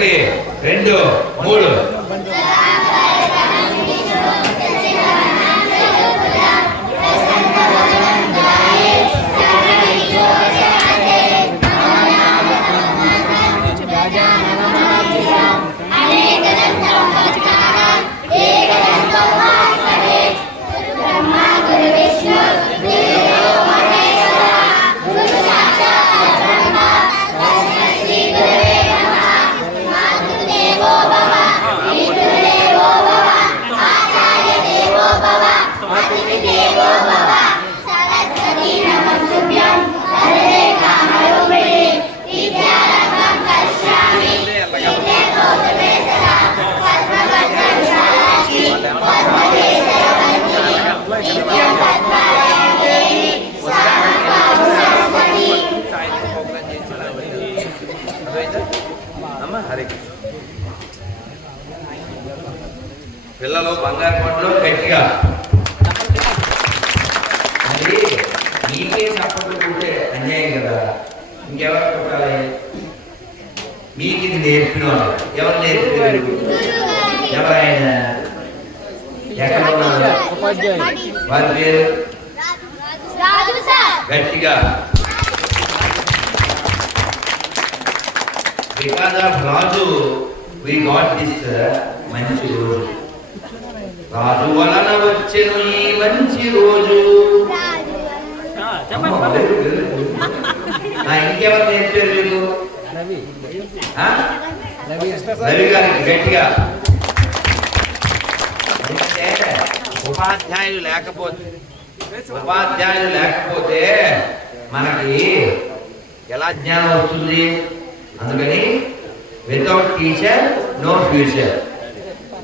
ఒకటి రెండు మూడు. పిల్లలు బంగారు పంటలో గట్టిగా అది మీకే చప్పట్లు కొట్టే అన్యాయం కదా. ఇంకెవరు కొట్టాలి? మీకు ఇది నేర్పిన వాళ్ళు ఎవరు నేర్పారు? ఎవరైనా ఎక్కడ ఉన్నారు? వారి పేరు గట్టిగా. Because of Raju we got this మంచి రోజు. రాజు వలన వచ్చెను ఈ మంచి రోజు. ఇంకెవరు నేర్పారు వీళ్ళు? రవి గారికి గట్టిగా. ఉపాధ్యాయులు లేకపోతే మనకి ఎలా జ్ఞానం వస్తుంది? అందుకని వితౌట్ టీచర్ నో ఫ్యూచర్.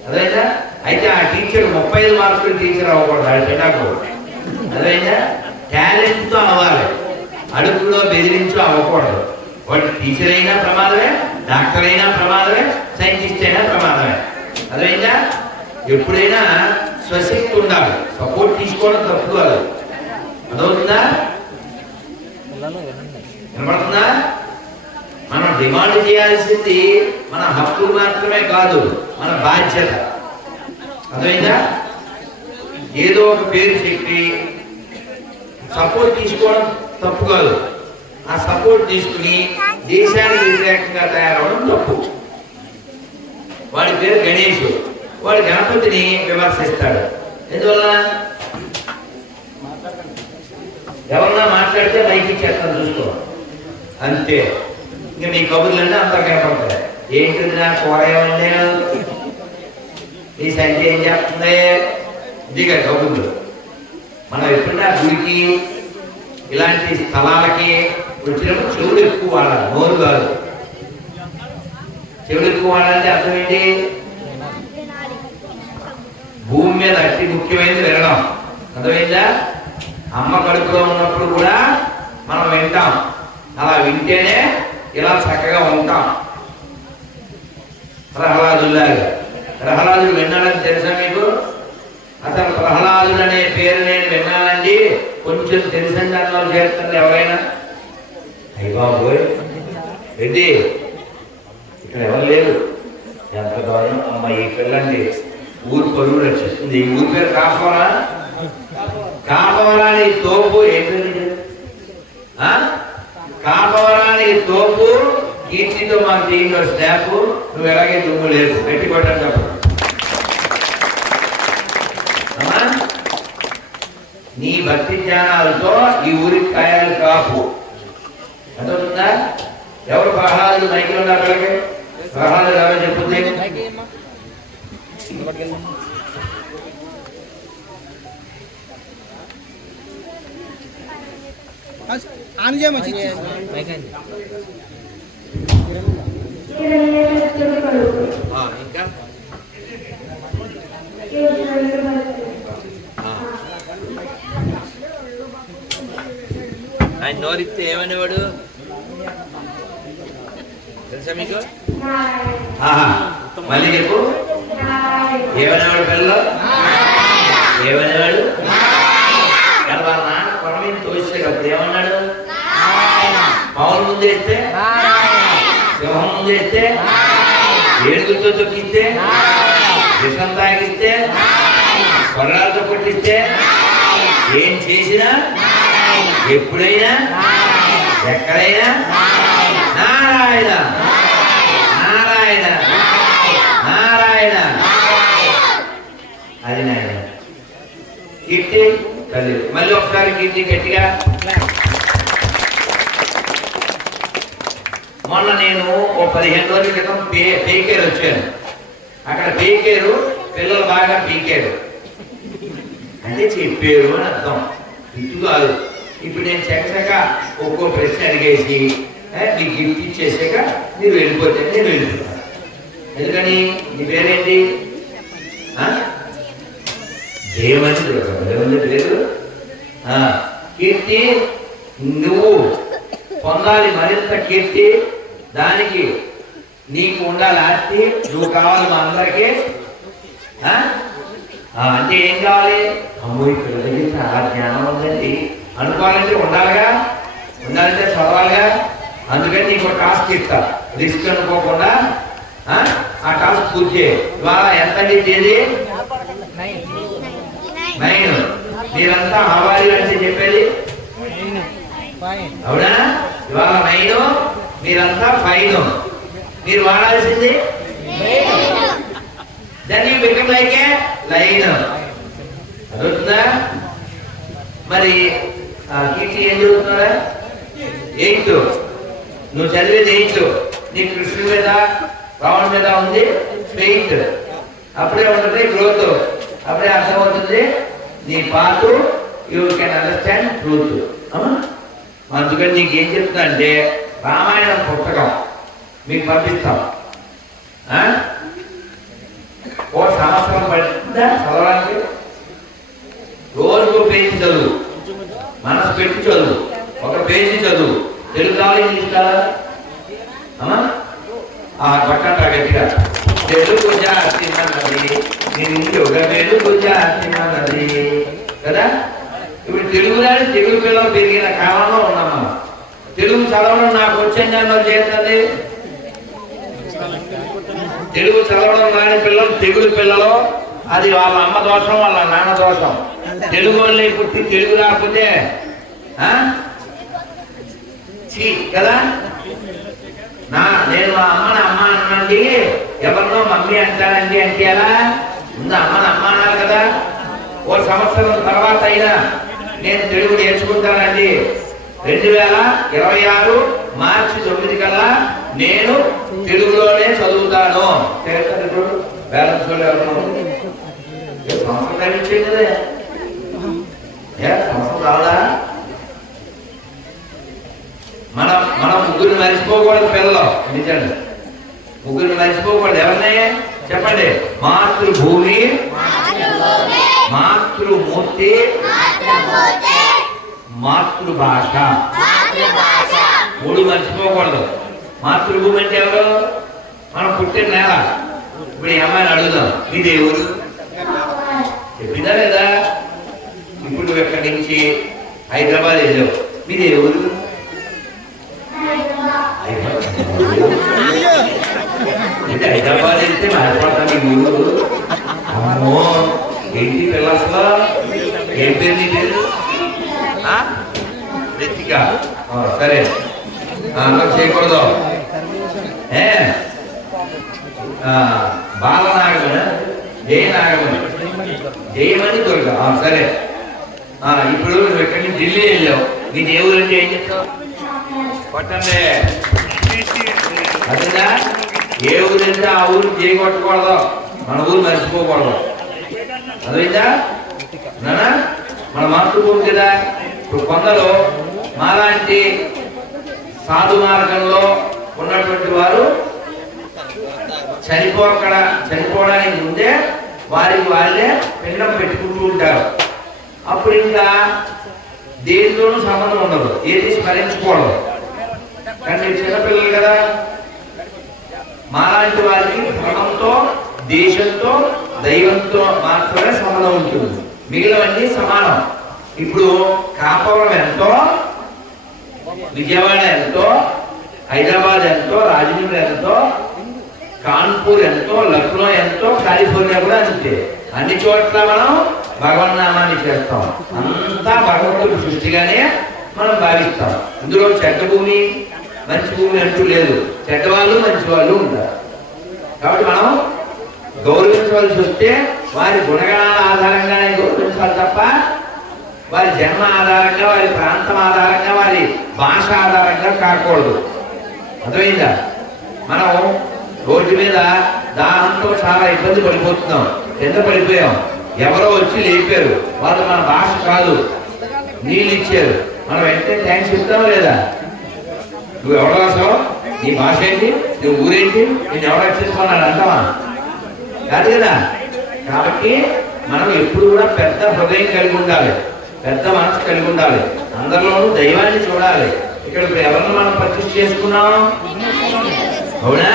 అదైనా అయితే ఆ టీచర్ 35 మార్కులు టీచర్ అవ్వకూడదు. అది పెట్టకు. అదైనా టాలెంట్తో అవ్వాలి, అడుగులో బెదిరించు అవ్వకూడదు. వాడు టీచర్ అయినా ప్రమాదమే, డాక్టర్ అయినా ప్రమాదమే, సైంటిస్ట్ అయినా ప్రమాదమే. అదైనా ఎప్పుడైనా స్వశక్తి ఉండాలి. సపోర్ట్ తీసుకోవడం తప్పు కాదు. అదవుతుందా? వినపడుతుందా? మనం డిమాండ్ చేయాల్సింది మన హక్కులు మాత్రమే కాదు, మన బాధ్యత. అర్థమైందా? ఏదో ఒక పేరు చెప్పి సపోర్ట్ తీసుకోవడం తప్పు కాదు. ఆ సపోర్ట్ తీసుకుని దేశానికి వ్యతిరేకంగా తయారవడం తప్పు. వాడి పేరు గణేష్, వాడు గణపతిని విమర్శిస్తాడు. ఎందువల్ల? ఎవరన్నా మాట్లాడితే మైకి చేస్తాను చూసుకో, అంతే. ఇంకా మీ కబుర్లన్నీ అంతా కనపడతాయి. ఏంటిది నా కూర ఏమండి, ఈ సంఖ్య ఏం చేస్తుంది, ఇదిగా కబుర్లు. మనం ఎప్పుడైనా గుడికి ఇలాంటి స్థలాలకి వచ్చినప్పుడు చెవులు ఎక్కువ వాడాలి, నోరు కాదు. చెవులు ఎక్కువ వాడాలంటే అర్థం ఏంటి? భూమి మీద అతి ముఖ్యమైనది వినడం. అర్థమైందా? అమ్మ కడుపులో ఉన్నప్పుడు కూడా మనం వింటాం. అలా వింటేనే ఇలా చక్కగా ఉంటాం. ప్రహ్లాదుడు విన్నాడని తెలుసా మీకు? అసలు ప్రహ్లాదుడు అనే పేరు నేను విన్నానండి, కొంచెం తెలిసిన దానిలో చేస్తుంది ఎవరైనా? అయ్య బాబోయ్ రెడ్డి, ఇక్కడ ఎవరు లేరు. ఎంత దారుణం అమ్మ, ఈ పిల్లండి ఊరు పరువు రక్షిస్తుంది. ఈ ఊరి పేరు కాపవరా. కాపవరాని తోపు ఏంటండి? కాపవరాని తోపు కీర్తితో మాకు టీంలో స్నాప్. నువ్వు ఎలాగే దుమ్ము లేదు, పెట్టి కొట్టని చెప్ప. నీ భక్తి జ్ఞానాలతో ఈ ఊరికి కాయాలు కాపు. అర్థవుతుందా? ఎవరు ప్రహ్లాదుడు మైకిలో ఉన్నారు? అలాగే ప్రహ్లాదుడు ఎవరో చెప్పుద్ది. ఇంకా ఆయన నోరిస్తే ఏమనేవాడు తెలుసా మీకు? మళ్ళీ చెప్పు. ఏమనేవాడు పిల్లలు? ఏమనేవాడు? వాళ్ళ నాన్న కొన మీద తోసాడు. అప్పుడు ఏమన్నాడు? పావులు ముందేస్తే, సింహం ముందేస్తే ఏడుగులతో తొక్కిస్తే, విషం తాగిస్తే, కొర్రాలతో కొట్టిస్తే, ఏం చేసినా ఎప్పుడైనా ఎక్కడైనా నారాయణ నారాయణ నారాయణ. అది నాయన కీర్తి తల్లి. మళ్ళీ ఒకసారి కీర్తి గట్టిగా. మొన్న నేను ఓ 15 రోజుల క్రితం పేకేరు వచ్చాను. అక్కడ పేకేరు పిల్లలు బాగా పీకారు అంటే చెప్పారు అని అర్థం, ఇటు కాదు. ఇప్పుడు నేను చక్కచక్క ఒక్కో ప్రశ్న అడిగేసి మీకు గిఫ్ట్ ఇచ్చేసాక మీరు వెళ్ళిపోతే నేను వెళ్ళిపోతాను. ఎందుకని నీ పేరేంటి? ఏమని పేరు? కీర్తి. నువ్వు పొందాలి మరింత కీర్తి. దానికి నీకు ఉండాలి ఆస్తి. నువ్వు కావాలి మా అందరికీ. అంటే ఏం కావాలి? అమ్మో పిల్లలకి చాలా జ్ఞానం ఉందండి అనుకోవాలంటే ఉండాలిగా, ఉండాలంటే చదవాలిగా. అందుకని నీకు ఒక టాస్క్ ఇస్తా, రిస్క్ అనుకోకుండా ఆ టాస్క్ పూర్తి చేయి. ఇవాళ ఎంత తేదీ? 9. మీరంతా హవారీ అంటే చెప్పేది అవునా? ఇవాళ 9, మీరంతా 5. మీరు వాడాల్సింది దాన్ని బికమ్ లైక్ ఏ లైన్. అదవుతుందా? మరి కీర్తి ఏం చదువుతున్నారా? 8. నువ్వు చదివేది 8. నీ కృష్ణుడి మీద రావణ్ మీద ఉంది 8. అప్పుడే ఉంటుంది గ్రోత్, అప్పుడే అర్థమవుతుంది నీ path. You can understand truth. అందుకని నీకు ఏం చెప్తున్నా అంటే రామాయణం పుస్తకం మీకు పంపిస్తాం. ఓ సంవత్సరం పడిందా చదవడానికి? రోజుకు పేజీ చదువు, మనసు పెట్టి చదువు. ఒక పేజీ చదువు. తెలుగు కావాలి, ఇంగ్లీష్ కావాలా? పట్టంట గట్టిగా. తెలుగు జాతిన్నది నేను ఇంకొక తెలుగు జాతిన్నది కదా. ఇప్పుడు తెలుగుదాని తెలుగు పిల్లలు పెరిగిన కాలంలో ఉన్నాం మనం. తెలుగు చదవడం నాకు వచ్చేది అన్నది చేస్తుంది. తెలుగు చదవడం రాని పిల్లలు తెలుగు పిల్లలు, అది వాళ్ళ అమ్మ దోషం, వాళ్ళ నాన్న దోషం. తెలుగు వాళ్ళే పుట్టి తెలుగు రాకపోతే కదా. నేను మా అమ్మని అమ్మ అనండి, ఎవరినో మమ్మీ అంటానండి అంటే ఎలా ముందు అమ్మని అమ్మ అన్నారు కదా. ఓ సంవత్సరం తర్వాత అయినా నేను తెలుగు నేర్చుకుంటానండి. 2026 మార్చి 9 కల్లా నేను తెలుగులోనే చదువుతాను. బ్యాలెన్స్ సంవత్సరం రావాలా? మనం ముగ్గురిని మర్చిపోకూడదు పిల్లలు. నిజండి ముగ్గురిని మర్చిపోకూడదు. ఎవరిని చెప్పండి? మాతృభూమి, మాతృమూర్తి, మాతృభాష. 3 మర్చిపోకూడదు. మాతృభూమి అంటే ఎవరు? మనం పుట్టిన నేల. ఇప్పుడు ఈ అమ్మాయిని అడుగుదాం, మీ దేవుడు చెప్పిందా లేదా? ఇప్పుడు నువ్వు ఎక్కడి నుంచి హైదరాబాద్ వెళ్ళావు, మీ దేవుడు హైదరాబాద్ వెళ్తే మారిపోతాను నీ ఊరు. అమ్మో ఏంటి పిల్ల అసలు ఏం పేరు? నీ పేరు రితిక. సరే అలా చేయకూడదు. బాలనాగమన, జయనాగమన, జయమని దొరక. సరే ఇప్పుడు నువ్వు ఎక్కడి నుంచి ఢిల్లీ వెళ్ళావు, నీ దేవుడు అంటే ఏం చెప్తావు? కొట్టండి. అదేనా? ఏ ఊరు వెళ్తే ఆ ఊరు చేయగొట్టకూడదు, మన ఊరు మర్చిపోకూడదు. అదైందా నానా? మన మాతృభూమి కదా. ఇప్పుడు కొందరు మాలాంటి సాధు మార్గంలో ఉన్నటువంటి వారు చనిపోవడానికి ముందే వారికి వాళ్ళే పిండం పెట్టుకుంటూ ఉంటారు. అప్పుడు ఇంకా దేనితోనూ సంబంధం ఉండదు, ఏది స్మరించుకోవడం. కానీ చిన్నపిల్లలు కదా, మాలాంటి వారికి ధర్మంతో, దేశంతో, దైవంతో మాత్రమే సంబంధం ఉంటుంది. మిగిలినవన్నీ సమానం. ఇప్పుడు కాపవరం ఎంతో, విజయవాడ ఎంతో, హైదరాబాద్ ఎంతో, రాజమండ్రి ఎంతో, కాన్పూర్ ఎంతో, లక్నో ఎంతో, కాలిఫోర్నియా కూడా అంతే. అన్ని చోట్ల మనం భగవన్నామాన్ని చేస్తాం. అంతా భగవంతుడి సృష్టిగానే మనం భావిస్తాం. ఇందులో చెడ్డ భూమి మంచి భూమి అంటూ లేదు. చెడ్డవాళ్ళు మంచి వాళ్ళు ఉంటారు. కాబట్టి మనం గౌరవించవలసి వస్తే వారి గుణగణాల ఆధారంగానే గౌరవించాలి తప్ప వారి జన్మ ఆధారంగా, వారి ప్రాంతం ఆధారంగా, వారి భాష ఆధారంగా కాకూడదు. అర్థమైందా? మనం రోడ్డు మీద దాహంతో చాలా ఇబ్బంది పడిపోతున్నాం, ఎంత పడిపోయాం. ఎవరో వచ్చి లేపారు, వాళ్ళు మన భాష కాదు, నీళ్ళు ఇచ్చారు, మనం వెంటనే థ్యాంక్స్ చెప్తామా లేదా? నువ్వు ఎవరో అసలు, నీ భాష ఏంటి, నీ ఊరేంటి, నేను ఎవరు రక్షిస్తున్నాడు అంటావా? కాదు కదా. కాబట్టి మనం ఎప్పుడు కూడా పెద్ద హృదయం కలిగి ఉండాలి, పెద్ద మనసు కలిగి ఉండాలి, అందరిలోనూ దైవాన్ని చూడాలి. ఇక్కడ ఇప్పుడు ఎవరిని మనం ప్రతిష్ఠ చేసుకున్నాం? అవునా?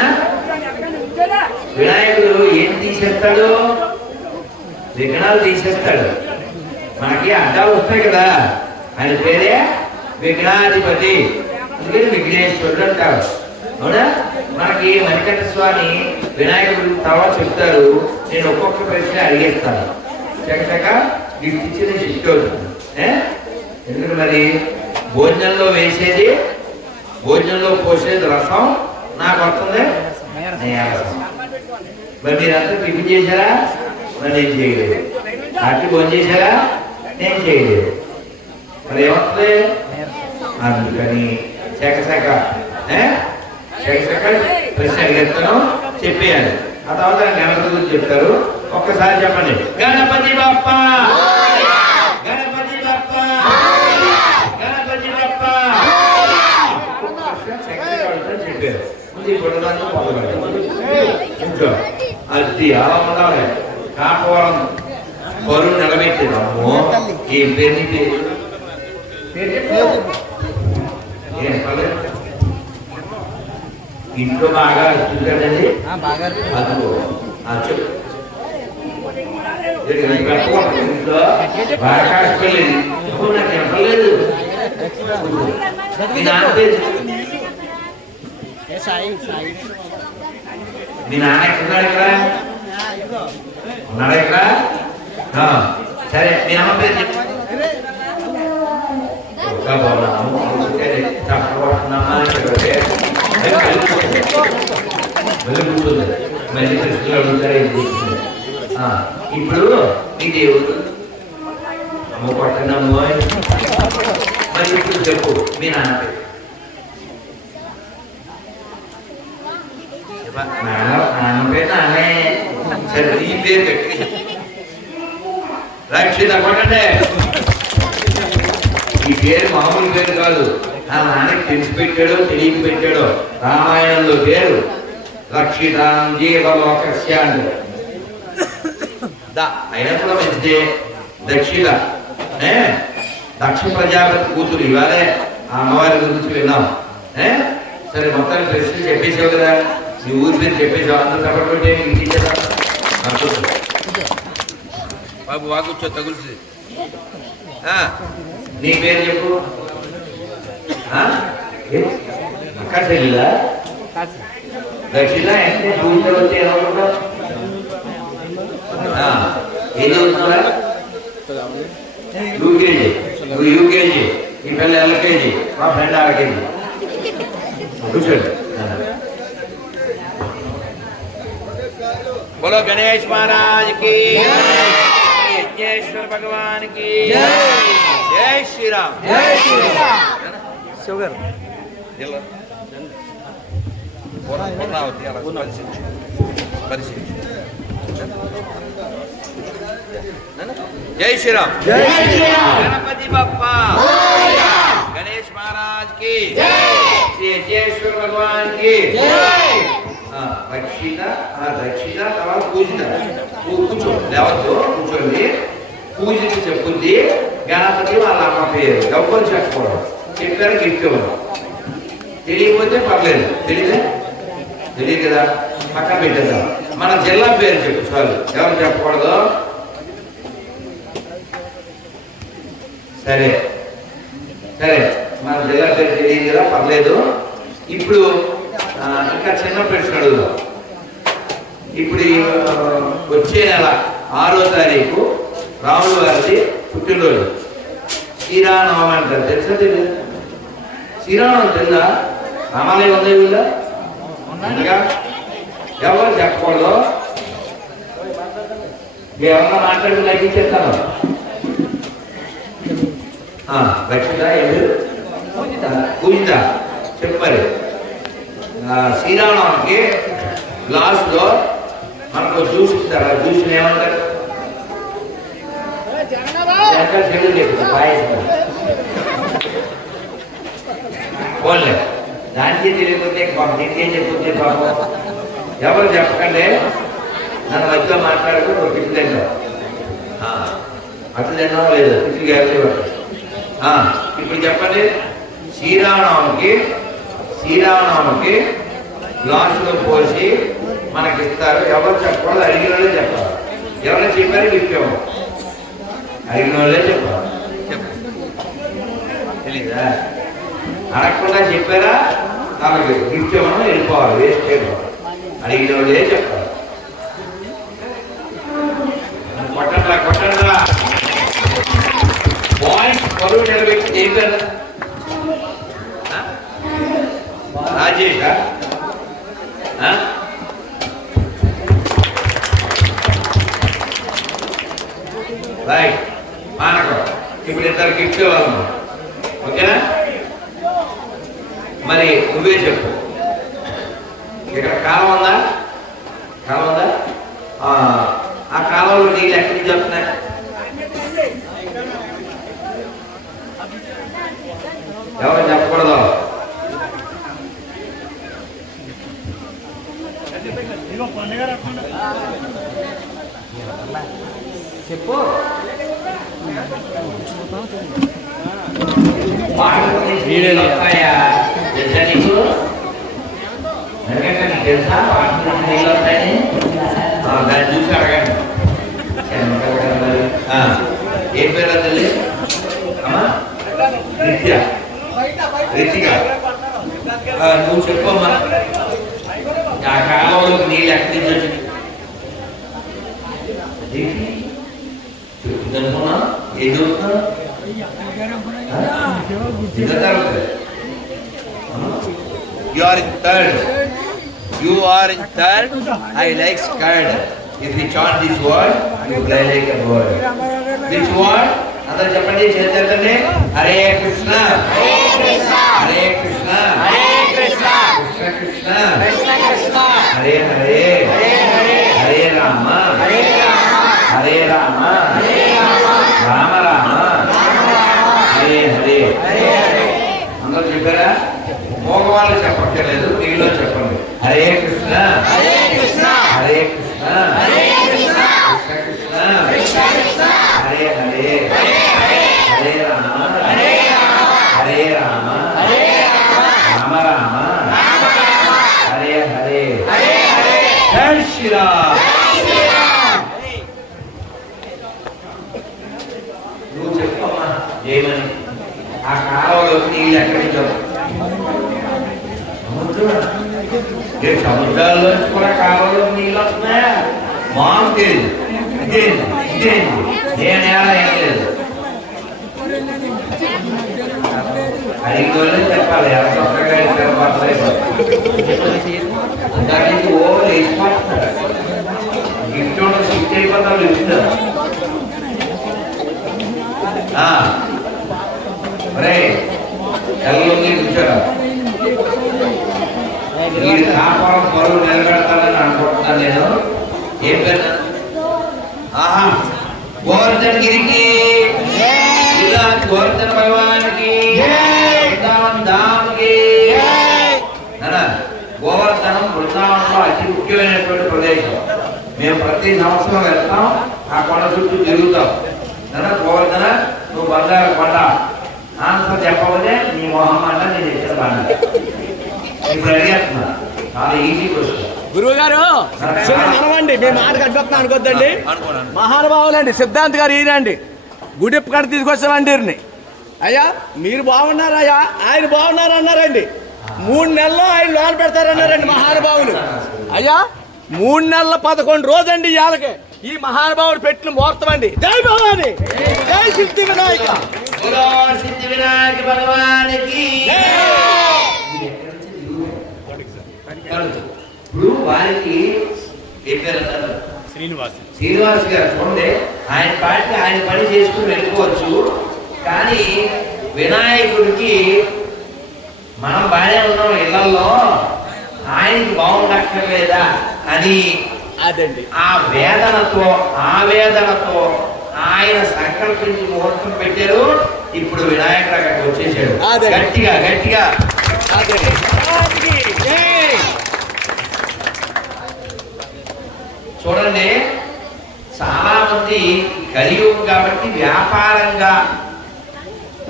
వినాయకుడు ఏం తీసేస్తాడు? విఘ్నాలు తీసేస్తాడు. మనకి అడ్డాలు వస్తాయి కదా, ఆయన పేరే విఘ్నాధిపతి, అందుకని విఘ్నేశ్వరుడు అంటారు. అవునా? మనకి మణికంఠ స్వామి వినాయకుడు తర్వాత చెప్తారు. నేను ఒక్కొక్క ప్రశ్న అడిగేస్తాను, చక్కచక్క గిఫ్ట్ ఇచ్చి నేను షిఫ్ట్ అవుతుంది. ఎందుకంటే మరి భోజనంలో వేసేది, భోజనంలో పోసేది రసం నాకు వస్తుంది, మరి మీరంతా టిఫిన్ చేశారా? మరి నేను చేయలేదు. రాత్రి భోజనం చేశారా? నేను చేయలేదు. మరి ఏమవుతుంది? అందుకని చక్కచక్క ప్రశ్న అడిగేస్తాను, చెప్పేయాలి. ఆ తర్వాత గణపతి గురించి చెప్తారు. ఒక్కసారి చెప్పండి, గణపతి బప్ప, గణపతి బప్ప, గణపతి బప్ప. చెప్పారు. ముందు పొడదాన్ని పొందబడి అది అలా ఉండాలి. కాకపోవడం పరువు నిలబెట్టేది. అమ్మో ఏం పేరు, ఏం పర్లేదు. ఇంట్లో బాగా వచ్చింది కదండి, అదిగో చెప్పు. ఇంట్లో బాగా కష్టపడలేదు, నాకు చెప్పలేదు. మీ నాన్న పేరు, మీ నాన్న ఎక్కడున్నాడు? ఇక్కడ ఉన్నాడా? ఇక్కడ సరే. మీ అమ్మ పేరు చెప్పు. ఇప్పుడు ఈ దేవుడు అమ్మ పట్టణమ్మ. మరి ఇప్పుడు చెప్పు మీ నాన్న పేరు. నాన్న పేరు నాన్నే. సరే, ఈ పేరు పెట్టి రక్షిత పడండి. ఈ పేరు మామూలు పేరు కాదు, ఆ నాన్నకి తెలిసి పెట్టాడో తెలియక పెట్టాడో. రామాయణంలో పేరు రక్షితాం జీవలోకస్య అంటారు. అయినా కూడా మంచిదే. దక్షిణ దక్ష ప్రజాపతి కూతురు. ఇవాళే ఆ అమ్మవారి గురించి విన్నాం. సరే, మొత్తానికి ప్రశ్న చెప్పేసావు కదా, నీ ఊరి పేరు చెప్పేసావు. అందరూ తప్పబట్టే ఇంటించేదా బాబు, వాగుచ్చో తగులుతుంది. నీ పేరు చెప్పు. అక్క చెల్లిలా దక్షిణ ఎంత చూస్తే వచ్చి ఎలా ఉంటా? ఏం చదువుతున్నావా? యూకేజీ. నువ్వు యూకేజీ, ఈ పిల్ల ఎల్కేజీ, మా ఫ్రెండ్ ఆర్కేజీ. కూర్చోండి. बोलो गणेश महाराज की, यज्ञेश्वर भगवान की जय श्री राम. जय श्री राम. शुगर जय श्री राम. जय श्री राम. गणपति बप्पा, गणेश महाराज की, श्री यज्ञेश्वर भगवान की. రక్షిత, దక్షిణ, తర్వాత పూజిత. కూర్చో, లేవద్దు, కూర్చోండి. పూజిత చెప్పుద్ది. గణపతి వాళ్ళ అమ్మ పేరు. ఎవరు చెప్పకూడదు. చెప్పారు గిఫ్ట్ ఇవ్వడం. తెలియకపోతే పర్లేదు. తెలియదు కదా, పక్కన పెట్టేద్దాం. మన జిల్లా పేరు చెప్పు చాలు, ఎవరు చెప్పకూడదు. సరే సరే, మన జిల్లా పేరు తెలియదు కదా, పర్లేదు. ఇప్పుడు ఇంకా చిన్న ప్రశ్న అడుగుదాం. ఇప్పుడు వచ్చే నెల 6వ తారీఖు రాముల వారిది పుట్టినరోజు. శ్రీరామనవమి అంటారు. తెలుసా తెలియదు? శ్రీరామనవమి తెలుసా? రామాలయం ఉంది వీళ్ళ అందుగా ఎవరు చెప్పకూడదు. ఎవరన్నా మాట్లాడి తగ్గించేస్తాను. రక్షిత ఎవరు పూజిత చెప్పారు. శ్రీరామనవమికి గ్లాసులో మనకు జ్యూస్ ఇస్తారు. ఆ జ్యూస్ ఏమంటారు? పోలే దానికి తెలియకపోతే దీనికి ఏం చెప్పొచ్చే పాపం. ఎవరు చెప్పకండి. నన్ను మధ్యలో మాట్లాడుతూ పిచ్చి తిన్నావు అట్లా తిన్నావు లేదు పిచ్చి గారి. ఇప్పుడు చెప్పండి. శ్రీరామనవమికి గ్లాసులో పోసి మనకిస్తారు. ఎవరు చెప్పకూడదు. అడిగిన వాళ్ళే చెప్పాలి. ఎవరైనా చెప్పారు గిఫ్ట్ ఇవ్వము. అడిగిన వాళ్ళే చెప్పాలి. తెలీదా? అడగకుండా చెప్పారా వాళ్ళకి గిఫ్ట్ ఇవ్వడం వెళ్ళిపోవాలి. వేస్ట్ అయిపోవాలి. అడిగిన వాళ్ళే చెప్పాలి. కొట్టండి బాయ్స్ పరువు నిలబెట్టి చెప్పారు. రాజేష్ రైట్ మానకం. ఇప్పుడు ఇద్దరు గిఫ్ట్ ఇవ్వాలి. ఓకేనా? మరి నువ్వే చెప్పు. ఇక్కడ కాలం ఉందా? ఆ కాలంలో నీళ్ళు ఎక్కడి నుంచి వస్తున్నాయి? ఎవరు చెప్పకూడదు. చెప్పు. తెలుసా నీళ్ళు వస్తాయని? దాన్ని చూసి అడగండి. ఏం పేరు తల్లి? అమ్మా రితిక. నువ్వు చెప్పమ్మా. ఆ కాలంలో నీళ్ళు ఎక్కడి నుంచి వచ్చింది? చెప్తున్నా ఏం చదువుతున్నా? You are in third. I like skirt. If you chant this word, you play like a word. Which word? Andar cheppandi chettane. Hare Krishna. Hare Krishna. Krishna Krishna. Hare Hare. Hare Rama. Hare Rama. Rama Rama. Hare Hare. Andar cheppara? మోగవాళ్ళు చెప్పక్కర్లేదు. నీలో చెప్పండి. హరే కృష్ణ. హరే కృష్ణ. హరే కృష్ణ. హరే కృష్ణ. కృష్ణ కృష్ణ. హరే హరే. హరే రామ. హరే రామ. రామ రామ. హరే హరే. జై శ్రీరామ్. నువ్వు చెప్పమ్మా ఏమని. ఆ కాలంలో నీళ్ళు ఎక్కడి నుంచి సముద్రాల్లో కూడా కాలంలో నీళ్ళు వస్తున్నాయా? మాకు తెలియదు. ఇదేంటి నేనేలా ఏం లేదు. అడిగిన వాళ్ళే చెప్పాలి. ఎలా చక్కగా దానికి ఓవర్ వేసిపోతున్నారు. గిఫ్ట్ ఉంటే షిఫ్ట్ అయిపోతారు. ఇస్తారు రే ఎల్లుండి కూర్చోరా. వీడి వ్యాపారం పరువు నిలబెడతానని అనుకుంటున్నాను నేను. ఏం పేరు? గోవర్ధన్ గిరికి, గోవర్ధన భగవానికి, బృందావన్ ధామ్కి. గోవర్ధనం బృందావనంలో అతి ముఖ్యమైనటువంటి ప్రదేశం. మేము ప్రతి సంవత్సరం వెళ్తాం. ఆ కొండ చుట్టూ తిరుగుతాం. గోవర్ధన నువ్వు బంగారు కొండ ఆన్సర్ చెప్పకపోతే నీ మొహం అంట నేను ఇచ్చిన బండ. ఇప్పుడు అడిగేస్తున్నా. చాలా ఈజీ క్వశ్చన్. గురువు గారు మనమండి మేము మాట కట్టుకొస్తున్నాం అనుకోద్దండి. మహానుభావులండి సిద్ధాంత్ గారు ఈయనండి. గుడిప్పు కడ తీసుకొస్తామండి. అయ్యా మీరు బాగున్నారయ్యా, ఆయన బాగున్నారు అన్నారండి. 3 నెలల్లో ఆయన లోన్ పెడతారన్నారండి మహానుభావులు. అయ్యా 3 నెలల 11 రోజండి ఇవాళకి ఈ మహానుభావుడు పెట్టిన ముహూర్తం అండి. జై భవాని, జై సిద్ధి వినాయక, సిద్ధి వినాయక భగవానికి. ఇప్పుడు వారికి శ్రీనివాస్ గారు చూడండి, ఆయన పాటి ఆయన పని చేసుకుని వెళ్ళిపోవచ్చు. కానీ వినాయకుడికి మనం బాగానే ఉన్నాం ఇళ్లలో, ఆయనకి బాగుండక్కర్లేదా అని అదండి ఆ వేదనతో ఆవేదనతో ఆయన సంకల్పించి ముహూర్తం పెట్టారు. ఇప్పుడు వినాయకుడు అక్కడికి వచ్చేసాడు. గట్టిగా గట్టిగా చూడండి. చాలా మంది కలియుగం కాబట్టి వ్యాపారంగా,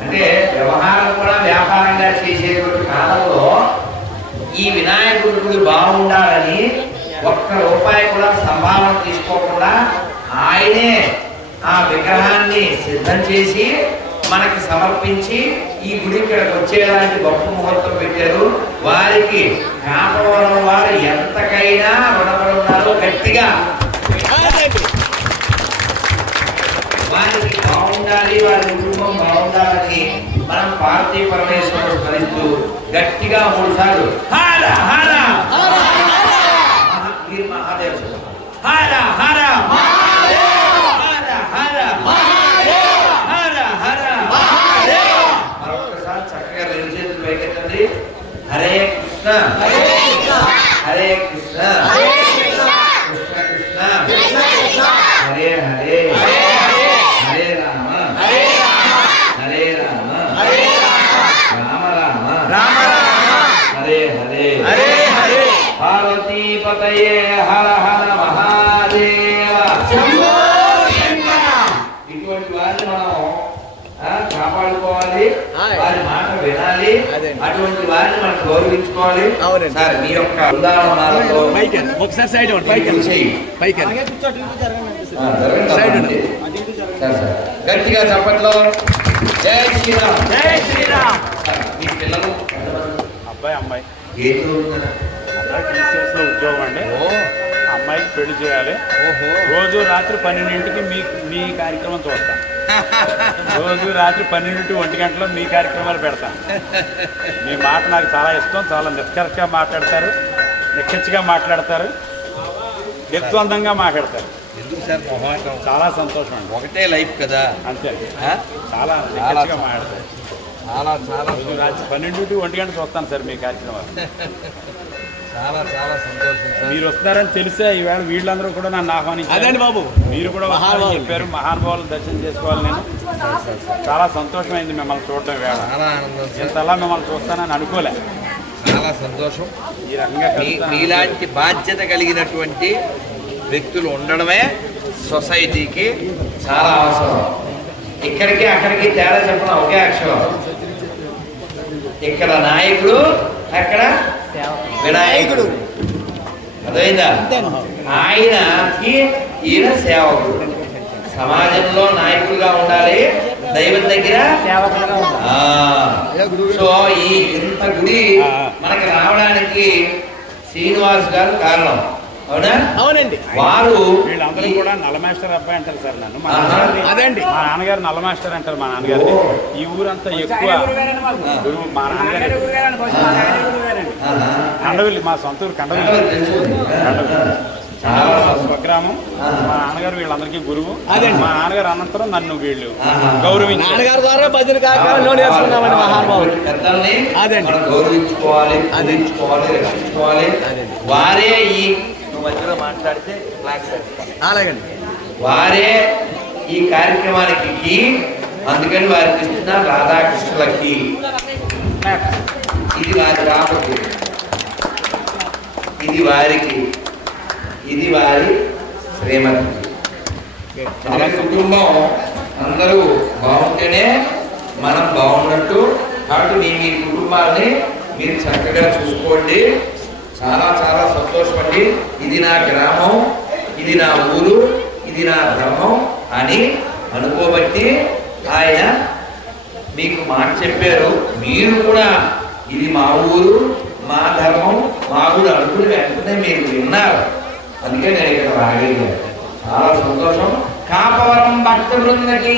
అంటే వ్యవహారం కూడా వ్యాపారంగా చేసేటువంటి కాలంలో ఈ వినాయకుడు బాగుండాలని ఒక్క రూపాయి కూడా సంభావన తీసుకోకుండా ఆయనే ఆ విగ్రహాన్ని సిద్ధం చేసి మనకి సమర్పించి ఈ గుడి ఇక్కడికి వచ్చేలాంటి గొప్ప ముహూర్తం పెట్టారు. వారికి కాపవరం వారు ఎంతకైనా రుణపడి ఉన్నారు. గట్టిగా వారికి బాగుండాలి, వారి కుటుంబం బాగుండాలని మనం పార్వతీ పరమేశ్వరుడు స్మరిస్తూ గట్టిగా 3 సార్లు హర హర మహాదేవ హర హర మరొకసారి చక్కగా 2 చేతులు పైకెత్తండి. హరే కృష్ణ హరే కృష్ణ కృష్ణ కృష్ణ హరే హరే హరే రామ హరే రామ రామ రామ హరే హరే పార్వతీ పతయే హర హర మహాదేవ. ఇటువంటి వారిని మనం కాపాడుకోవాలి, వారి మాట వినాలి, అటువంటి వారిని మనం గౌరవించుకోవాలి. సార్ మీ యొక్క ఉదాహరణలో ఒకసారి సైడ్ పైకి గట్టిగా చప్పట్లో జై శ్రీరామ్. జై శ్రీరామ్. మీ పిల్లలు అబ్బాయి అమ్మాయి ఏ చదువుతున్నారు? టీసీఎస్ లో ఉద్యోగం అండి. అమ్మాయికి పెళ్లి చేయాలి. రోజు రాత్రి 12ంటికి మీ కార్యక్రమం చూస్తాను. రోజు రాత్రి 12 1 గంటలో మీ కార్యక్రమాలు పెడతాను. మీ మాట నాకు చాలా ఇష్టం. చాలా నిష్కర్షగా మాట్లాడతారు, నిక్కచ్చిగా మాట్లాడతారు, వ్యక్తివంతంగా మాట్లాడతారు. ఎందుకు సార్ మొహమాటం? చాలా సంతోషం అండి. ఒకటే లైఫ్ కదా. అంతే, చాలా నిక్కచ్చిగా మాట్లాడతారు. చాలా చాలా రోజు రాత్రి 12 1 గంట చూస్తాను సార్ మీ కార్యక్రమాలు. చాలా చాలా సంతోషం సార్. మీరు వస్తారని తెలిసే ఈవేళ వీళ్ళందరూ కూడా నన్ను ఆహ్వానించారు. అదండి బాబు, మీరు కూడా చెప్పారు మహానుభావులు దర్శనం చేసుకోవాలి. నేను చాలా సంతోషమైంది మిమ్మల్ని చూడటం. వేళ చాలా ఆనందం. ఇంతలా మిమ్మల్ని చూస్తానని అనుకోలే. చాలా సంతోషం. ఈ రకంగా మీలాంటి బాధ్యత కలిగినటువంటి వ్యక్తులు ఉండడమే సొసైటీకి చాలా అవసరం. ఇక్కడికి అక్కడికి తేడా చెప్పిన ఒకే అక్షరం. ఇక్కడ నాయకుడు, అక్కడ వినాయకుడు. అర్థమైందా? ఆయనకి ఈయన సేవకుడు. సమాజంలో నాయకుడుగా ఉండాలి, దైవం దగ్గర. సో ఈ ఇంత గుడి మనకి రావడానికి శ్రీనివాస్ గారు కారణం. అవునా? అవునండి. వారు వీళ్ళందరూ కూడా నల్లమాస్టర్ అబ్బాయి అంటారు సార్ నన్ను. అదండి, మా నాన్నగారు నల్లమాస్టర్ అంటారు. మా నాన్నగారు ఈ ఊరంతా ఎక్కువ గురువు. మా నాన్నగారు కండవల్లి, మా సొంత ఊరు కండవల్లి స్వగ్రామం. మా నాన్నగారు వీళ్ళందరికీ గురువు. మా నాన్నగారు అనంతరం నన్ను వీళ్ళు గౌరవించారు. నాన్నగారి ద్వారా భజన కార్యక్రమంలో నేర్చుకున్నామండి మహానుభావులు. పెద్దల్ని అదండి గౌరవించుకోవాలి, అందించుకోవాలి, రక్షించుకోవాలి. వారే ఈ మధ్యలో మాట్లాడితే అలాగండి, వారే ఈ కార్యక్రమానికి అందుకని వారికి ఇస్తున్న రాధాకృష్ణులకి ఇది వారి రాబోతు, ఇది వారికి, ఇది వారి శ్రీమతి. కుటుంబం అందరూ బాగుంటేనే మనం బాగున్నట్టు. కాబట్టి మీ కుటుంబాన్ని మీరు చక్కగా చూసుకోండి. చాలా చాలా సంతోషపడి ఇది నా గ్రామం, ఇది నా ఊరు, ఇది నా ధర్మం అని అనుకోబట్టి ఆయన మీకు మాట చెప్పారు. మీరు కూడా ఇది మా ఊరు, మా ధర్మం, మా ఊరు అనుకుని వెంటనే మీరు విన్నారు. అందుకే నేను ఇక్కడ రాగలిగాను. చాలా సంతోషం. కాపవరం భక్త బృందకి,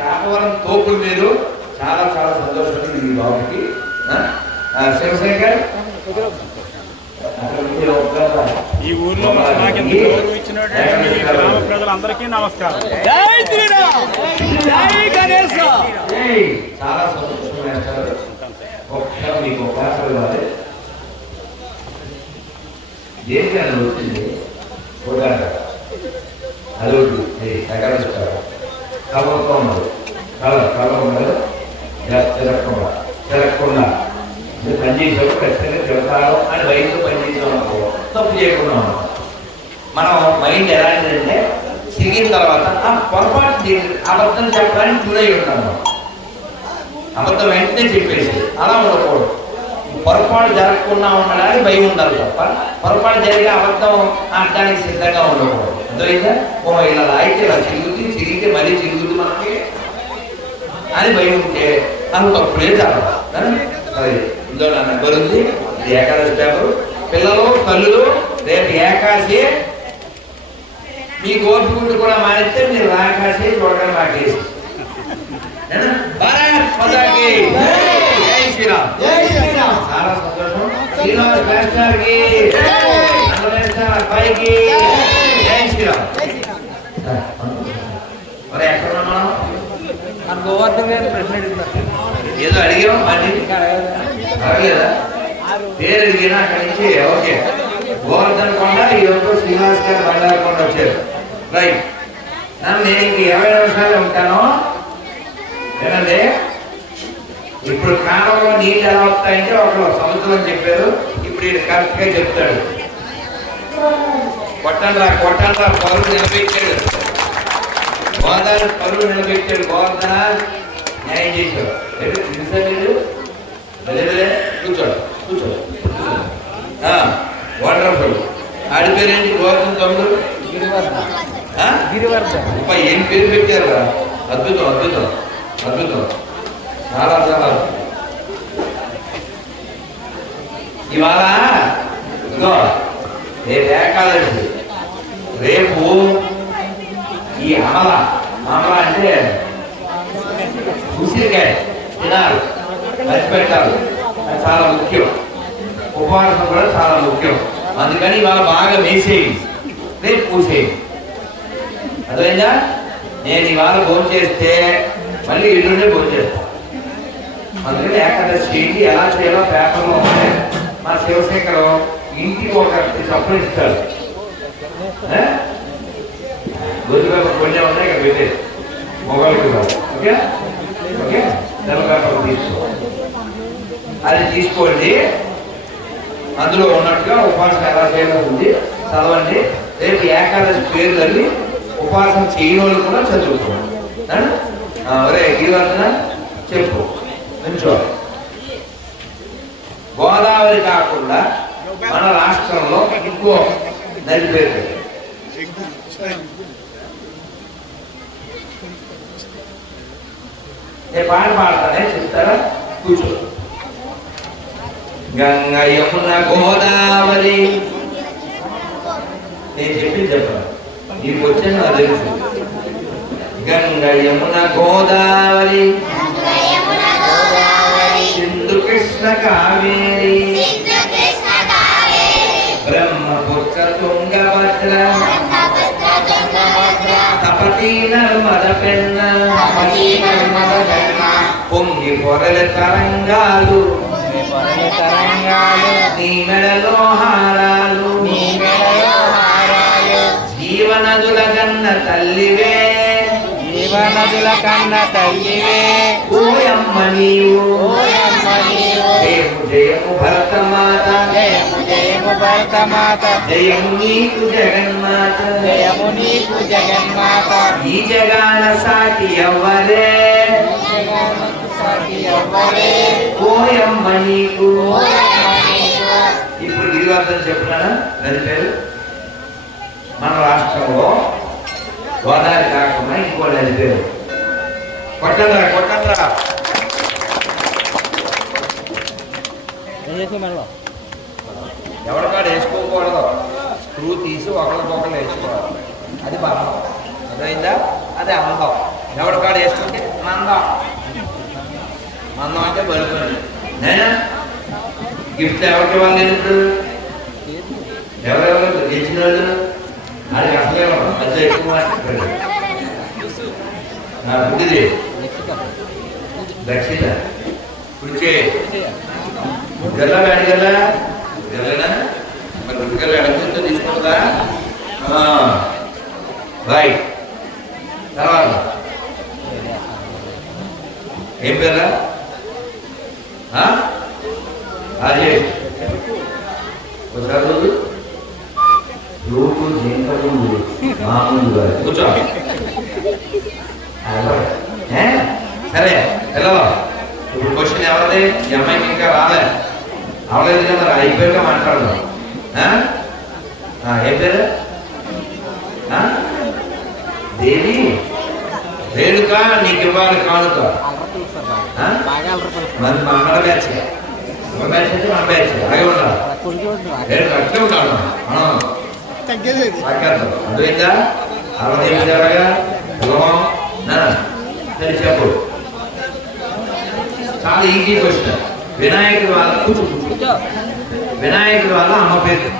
కాపవరం తోపులు మీరు చాలా చాలా సంతోషం ఈ బాబుకి. శివశంకర్ ఈ ఊర్లో నాకు ఇంత గౌరవం ఇచ్చినటువంటి ఈ గ్రామ ప్రజలందరికీ నమస్కారం. జై శ్రీరామ్, జై గణేశ. చాలా సంతోషం వేస్తారు. ఒక్కసారి మీకు అవకాశం ఇవ్వాలి. దేనికి అది వచ్చింది చూడాలి. అదొకటి ఎగరేస్తారు. కలవతో ఉన్నారు, కలవ ఉన్నారు. తిరగకుండా పనిచేసేప్పుడు ఖచ్చితంగా తిడతారు అని వయసు పనిచేసాం అనుకో, తప్పు చేయకుండా ఉన్నాం. మనం మైండ్ ఎలాంటిదంటే తిరిగిన తర్వాత పొరపాటు అబద్ధం చెప్పడానికి చూడై ఉంటాం. మనం అబద్ధం వెంటనే చెప్పేసి అలా ఉండకూడదు. పొరపాటు జరగకుండా ఉండడానికి భయం ఉండాలి తప్ప పొరపాటు జరిగే అబద్ధం ఆడడానికి సిద్ధంగా ఉండకూడదు. అర్థమైందా? ఇలా లాగితే ఇలా చిరిగితే మళ్ళీ చిరుగుద్ది మనకి అని భయం ఉంటే నాకు తప్పుడే జరగదు. ఇందులో నా నెంబర్ ఉంది. ఇది ఏకాదశి పేపరు. పిల్లలు తల్లులు రేపు ఏకాశి మీ గోపిగుండు కూడా మారిస్తే మీరు రాకాశి చూడడం మాకేసి. జై శ్రీరామ్. చాలా సంతోషం. శ్రీనివాస్ మాస్టర్కి, అబ్బాయికి జై శ్రీరామ్. మరి ఎక్కడ ఉన్నాం? గోవర్ధన్ గారు ప్రశ్న అడుగుతున్నారు. ఏదో అడిగాం మళ్ళీ అడగలేదా? పేరు అడిగినా అక్కడి నుంచి ఓకే. గోవర్ధన్ కొండ ఈరోజు శ్రీనివాస్ గారు బండారు కొండ వచ్చారు. రైట్. నేను ఇంక 20 నిమిషాలు ఉంటాను. ఏనండి, ఇప్పుడు కాలంలో నీళ్ళు ఎలా వస్తాయంటే ఒకరు సంవత్సరం చెప్పారు. ఇప్పుడు ఈయన కరెక్ట్గా చెప్తాడు. కొట్టండ్రా పరువు నిలబెట్టాడు. గోదావరి పరువు నిలబెట్టాడు. గోవర్ధన న్యాయం చేశాడు. కూర్చోడు. వండర్ఫుల్. ఆడి పేరేంటి? గోవర్ధన్ తమ్ముడు గిరివర్ధన్. ఏం పేరు పెట్టారు? అద్భుతం. చాలా ఇవాళ ఇదో రేపు ఏకాదశి. రేపు ఈ అమల అంటే ఉసిరికాయ తినాలి, మర్చిపెట్టాలి. అది చాలా ముఖ్యం. ఉపవాసం కూడా చాలా ముఖ్యం. అందుకని ఇవాళ బాగా వేసేయి, రేపు పూసేయి. అర్థమైందా? నేను ఇవాళ భోజనం చేస్తే మళ్ళీ ఎల్లుండే భోజనం చేస్తాను. అందుకని ఏకాదశి చేయండి. ఎలా చేయాలో పేపర్లో ఉంటాయి. మా శివశంకర్ ఇంటికి ఒక చప్పుడు ఇస్తాడు. గొద్దుగా కొన్ని ఉన్నాయి, ఇక్కడ పెట్టేది మొబైల్కి. ఓకే తెల్ల పేపర్ అది తీసుకోండి. అందులో ఉన్నట్టుగా ఉపాసన ఎలా చేయాలో ఉంది, చదవండి. రేపు ఏకాదశి పేరు తల్లి ఉపాసన చేయని వాళ్ళు కూడా చదువుకోండి. ఒరే గిరివర్ధన చెప్పు. కొంచెం గోదావరి కాకుండా మన రాష్ట్రంలో ఇంకో నది పేరు నేను పాడతానే చెప్తారా? కూర్చో. గంగ యమున గోదావరి. నేను చెప్పింది చెప్పరా? నీకు వచ్చాను నాకు తెలుసు. గంగ యమున గోదావరి సింధు కృష్ణ కావేరి బ్రహ్మపుత్ర తుంగభద్ర తపతీ నర్మద పెన్న పొంగి పొరల తరంగాలు నీ మెడలో హారాలు జీవనదుల కన్న తల్లివే ఓయమ్మ నీవు జయము భరతమాత జయము నీకు జగన్మాత ఈ జగాన సాటి ఎవ్వరే ఓయమ్మ నీకు. ఇప్పుడు గిరివర్ధన్ చెప్తున్నాను నది పేరు. మన రాష్ట్రంలో గోదావరి కాకుండా ఇంకో నది పేరు. కొట్టండ్రా ఎవరికాడు వేసుకోకూడదు. స్క్రూ తీసి ఒకరికొకరు వేసుకోవాలి. అది బంధం. అర్థమైందా? అది అందం. ఎవరి కాడ వేసుకుంటే మందం. మందం అంటే బలుపుంది. నేనా గిఫ్ట్ ఎవరికి ఇవ్వాలి? ఎవరెవరు తెచ్చిన వాళ్ళు అది అసలే అంత ఎక్కువ నా పుట్టిది దక్షిణ పుడిచే గల్లా వేడి గల్లా గల్లనా మరి గుడిగల్లా ఎడకుంతో తీసుకుంటుందా? రైట్. తర్వాత ఏం పేరా? అదే ఒకసారి రోజు లోపు జీంతలు మామూలుగా కూర్చో. సరే హలో, ఇప్పుడు క్వశ్చన్ ఎవరిది? ఈ అమ్మాయికి ఇంకా రాలే, అవలేదు కదా, మరి అయిపోయాక మాట్లాడదాం. ఏం పేరు? దేవి రేణుక. నీకు ఇవ్వాలి కానుక. మరి మన బ్యాచ్ మన బ్యాచ్ అంటే మన బ్యాచ్ అలాగే ఉండాలి. రేణుక అట్లే ఉండాలి. అర్థమైందా? అరవదేవి జరగా సరే చెప్పు. చాలా ఈజీ క్వశ్చన్. వినాయకుడి వాళ్ళ వినాయకుడి వాళ్ళ అమ్మ పేరు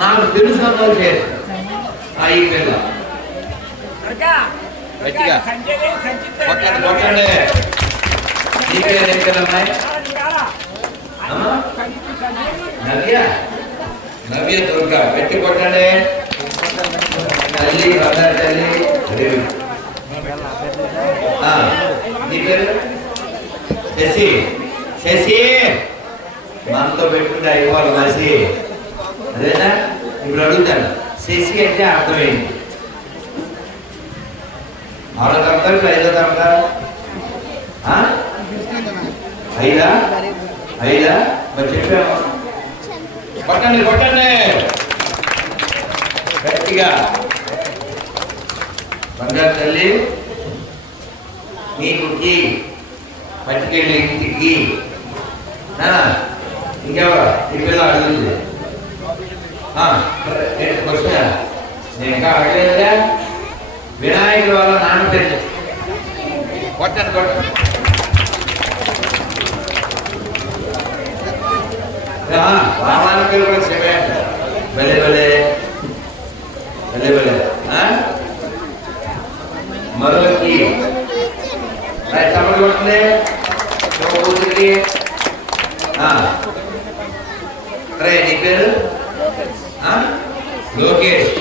నాకు తెలుసు అన్నారు పేరు. ఈ పిల్ల గట్టిగా కొట్టండి. ఈ పేరు ఏం పిల్లమ్మాయి? నవ్య. నవ్య దుర్గా. గట్టి కొట్టండి. తల్లి బంగారు తల్లి. నీ పేరు? శశి. శశి మనతో పెట్టుకుంటే అయిపోవాలి మసి. అదేనా? ఇప్పుడు అడుగుతాను, శశి అంటే అర్థమైంది. ఆరో తరగతి ఐదో తరగతి? ఐదా? ఐదా? మరి చెప్పాము. కొట్టండి కొట్టండి గట్టిగా. బంగారు తల్లి నీకు పట్టుకెళ్ళి ఇంటికి. ఇంకెవరా? ఇంకెలా అడుగుతుంది క్వశ్చన్. నేను ఇంకా అడగలేదా? వినాయకుడు వాళ్ళ నాన్న పేరు కొట్టండి కొట్టండి. రామాయణ పేరు కూడా చెప్పే. భలే భలే భలే భలే. మరొకటి తమిళ కొట్టండి. కూతురికి అరే నీ పేరు? లోకేష్.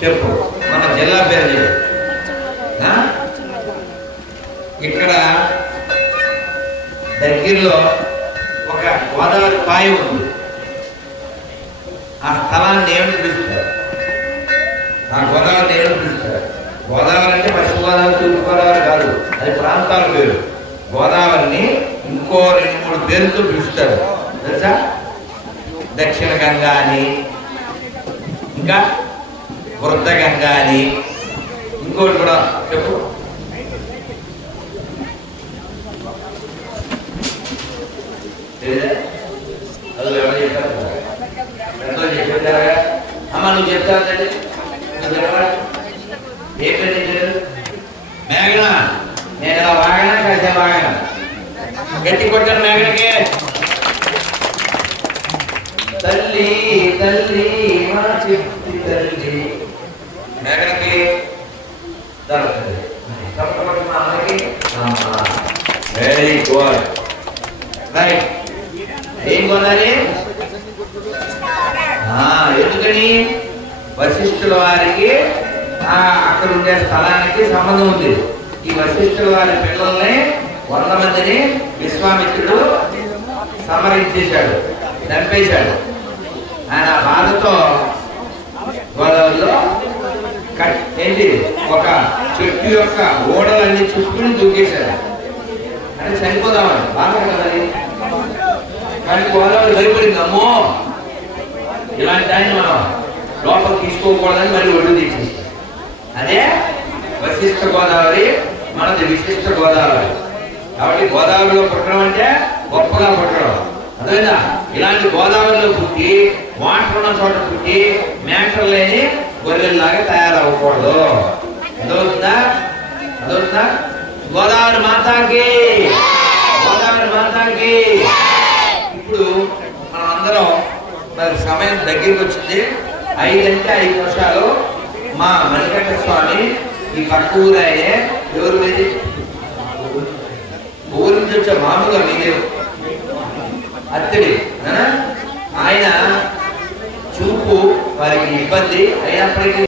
చెప్పు మన జిల్లా పేరు చెప్పు. ఇక్కడ దగ్గరలో ఒక గోదావరి పాయ ఉంది. ఆ స్థలాన్ని ఏమిటి పిలుస్తారు? ఆ గోదావరిని ఏమిటి పిలుస్తారు? గోదావరి అంటే పశ్చిమ గోదావరి, తూర్పు గోదావరి కాదు, అది ప్రాంతాల పేరు. గోదావరిని ఇంకో 2-3 పేరుతో పిలుస్తారు తెలుసా? దక్షిణ గంగా అని, ఇంకా వృద్ధ గంగా అని, ఇంకోటి కూడా చెప్పు. అది ఎవరు చెప్పారు? ఎంతో చెప్పారా? అమ్మ నువ్వు చెప్తావు. ఏ పేరు? మేఘన. నేను ఇలా వాగనా కాసే వాగనా? గట్టి కొట్టాను మేఘనకి. తల్లి తల్లి మా చెప్పి తల్లి మేఘనకి దొరుకుతుంది. Very good. రైట్. ఏం కొనాలి? ఎందుకని? వశిష్ఠుల వారికి అక్కడ ఉండే స్థలానికి సంబంధం ఉంది. ఈ వశిష్ఠుల వారి పిల్లల్ని 100 మందిని విశ్వామిత్రుడు సంహరించేశాడు, చంపేశాడు. ఆయన బాధతో గోదావరిలో ఏంటి ఒక చెట్టు యొక్క ఓడలన్నీ చుట్టుకుని దూకేశాడు. అంటే చనిపోదామని బాధ కదా. కానీ గోదావరి భయపడింది. అమ్మో ఇలాంటి ఆయన మనం లోపల తీసుకోకూడదని మరి ఒడ్డు తీసేసి. అదే వశిష్ఠ గోదావరి, మనది విశిష్ట గోదావరి. కాబట్టి గోదావరిలో పుట్టడం అంటే గొప్పగా పుట్టడం. అదేనా ఇలాంటి గోదావరిలో పుట్టి వాటర్ ఉన్న చోట పుట్టి మేకలు లేని గొర్రెల్లాగా తయారవ్వకూడదు. అదవుతుందా? గోదావరి మాతాకి, గోదావరి మాతాకి. ఇప్పుడు మనం అందరం మరి సమయం దగ్గరికి వచ్చింది. 5 అంటే 5 నిమిషాలు మా మణికంఠ స్వామి ఈ పక్క ఊరు ఆయనే. ఎవరు మీది? ఊరి నుంచి వచ్చే మామూలుగా మీరు అత్తడి ఆయన చూపు వారికి ఇబ్బంది అయినప్పటికీ